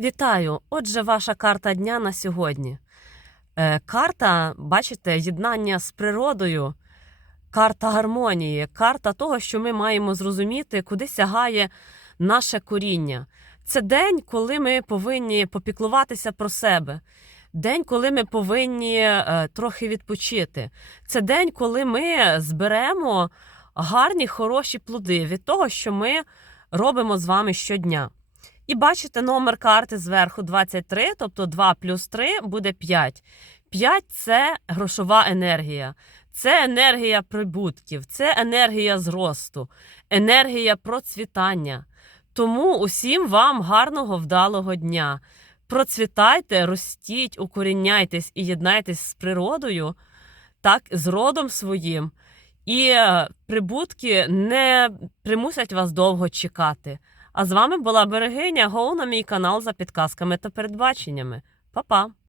Вітаю! Отже, ваша карта дня на сьогодні. Е, карта, бачите, єднання з природою, карта гармонії, карта того, що ми маємо зрозуміти, куди сягає наше коріння. Це день, коли ми повинні попіклуватися про себе. День, коли ми повинні е, трохи відпочити. Це день, коли ми зберемо гарні, хороші плоди від того, що ми робимо з вами щодня. І бачите номер карти зверху 23, тобто 2 плюс 3 буде 5. 5 – це грошова енергія, це енергія прибутків, це енергія зросту, енергія процвітання. Тому усім вам гарного вдалого дня. Процвітайте, ростіть, укоріняйтесь і єднайтесь з природою, так, з родом своїм. І е, прибутки не примусять вас довго чекати. А з вами була Берегиня. Гоу на мій канал за підказками та передбаченнями. Па-па!